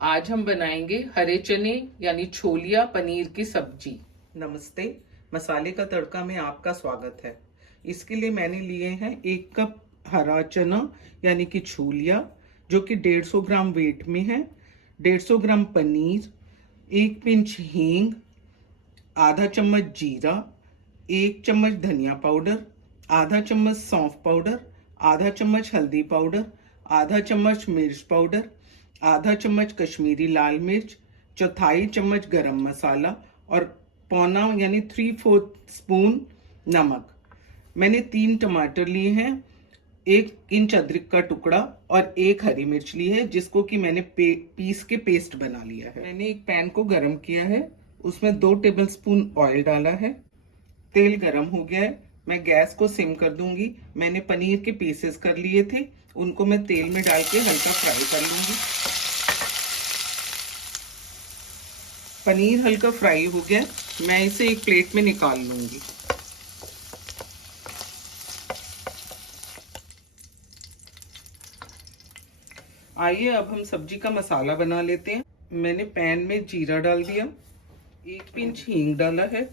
आज हम बनाएंगे हरे चने यानी छोलिया पनीर की सब्जी। नमस्ते। मसाले का तड़का में आपका स्वागत है। इसके लिए मैंने लिए हैं 1 कप हरा चना यानी कि छोलिया, जो कि 150 ग्राम वेट में है, 150 ग्राम पनीर, 1 पिंच हींग, आधा चम्मच जीरा, 1 चम्मच धनिया पाउडर, आधा चम्मच सौंफ पाउडर, आधा चम्मच हल्दी पाउडर, आधा चम्मच मिर्च पाउडर, आधा चम्मच कश्मीरी लाल मिर्च, चौथाई चम्मच गरम मसाला और पौना यानी 3/4 स्पून नमक। मैंने 3 टमाटर लिए हैं, 1 इंच अदरक का टुकड़ा और 1 हरी मिर्च ली है, जिसको कि मैंने पीस के पेस्ट बना लिया है। मैंने एक पैन को गरम किया है, उसमें 2 टेबलस्पून ऑयल डाला है। तेल गरम हो गया है, मैं गैस को सिम कर दूंगी। मैंने पनीर के पीसेस कर लिए थे, उनको मैं तेल में डाल के हल्का फ्राई कर लूंगी। पनीर हल्का फ्राई हो गया, मैं इसे एक प्लेट में निकाल लूंगी। आइए अब हम सब्जी का मसाला बना लेते हैं। मैंने पैन में जीरा डाल दिया, 1 पिंच हींग डाला है,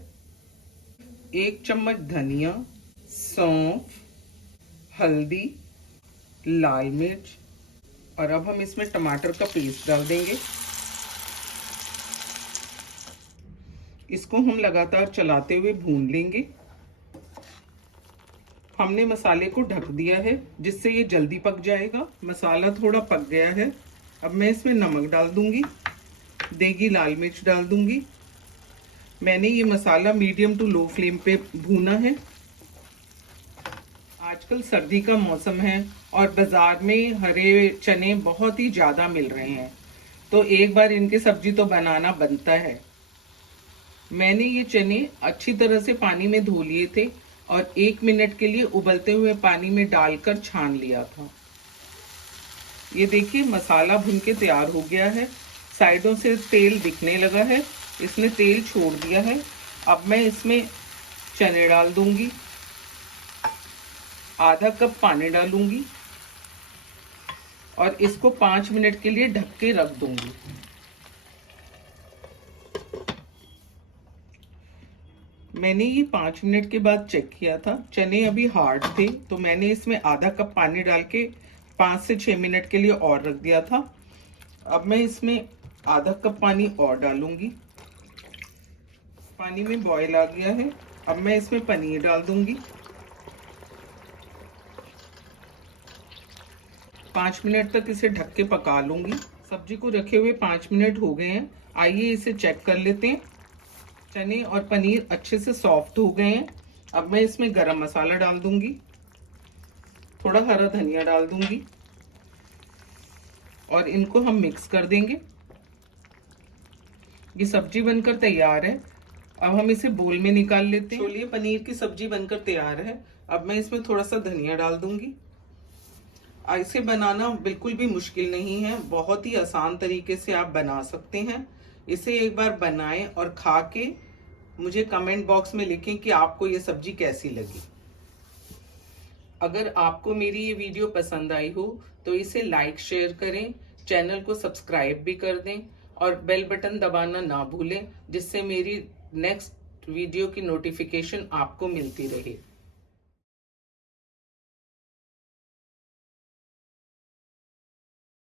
1 चम्मच धनिया, सौंफ, हल्दी, लाल मिर्च और अब हम इसमें टमाटर का पेस्ट डाल देंगे। इसको हम लगातार चलाते हुए भून लेंगे। हमने मसाले को ढक दिया है, जिससे ये जल्दी पक जाएगा। मसाला थोड़ा पक गया है, अब मैं इसमें नमक डाल दूंगी, देगी लाल मिर्च डाल दूंगी। मैंने ये मसाला मीडियम टू लो फ्लेम पे भूना है। आजकल सर्दी का मौसम है और बाजार में हरे चने बहुत ही ज्यादा मिल रहे हैं, तो एक बार इनकी सब्जी तो बनाना बनता है। मैंने ये चने अच्छी तरह से पानी में धो लिए थे और 1 मिनट के लिए उबलते हुए पानी में डालकर छान लिया था। ये देखिए मसाला भुन के तैयार हो गया है, साइडों से तेल दिखने लगा है, इसने तेल छोड़ दिया है। अब मैं इसमें चने डाल दूंगी, आधा कप पानी डालूंगी और इसको 5 मिनट के लिए ढक के रख दूंगी। मैंने ये 5 मिनट के बाद चेक किया था, चने अभी हार्ड थे, तो मैंने इसमें आधा कप पानी डाल के 5 से 6 मिनट के लिए और रख दिया था। अब मैं इसमें आधा कप पानी और डालूंगी। पानी में बॉईल आ गया है, अब मैं इसमें पनीर डाल दूंगी। 5 मिनट तक इसे ढक के पका लूंगी। सब्जी को रखे हुए 5 मिनट हो गए हैं, आइए इसे चेक कर लेते हैं। चने और पनीर अच्छे से सॉफ्ट हो गए हैं। अब मैं इसमें गरम मसाला डाल दूंगी, थोड़ा हरा धनिया डाल दूंगी और इनको हम मिक्स कर देंगे। ये सब्जी बनकर तैयार है, अब हम इसे बोल में निकाल लेते हैं। छोले पनीर की सब्जी बनकर तैयार है, अब मैं इसमें थोड़ा सा धनिया डाल दूंगी। इसे बनाना बिल्कुल भी मुश्किल नहीं है, बहुत ही आसान तरीके से आप बना सकते हैं। इसे एक बार बनाएं और खा के मुझे कमेंट बॉक्स में लिखें कि आपको ये सब्जी कैसी लगी। अगर आपको मेरी ये वीडियो पसंद आई हो तो इसे लाइक शेयर करें, चैनल को सब्सक्राइब भी कर दें और बेल बटन दबाना ना भूलें, जिससे मेरी नेक्स्ट वीडियो की नोटिफिकेशन आपको मिलती रहे।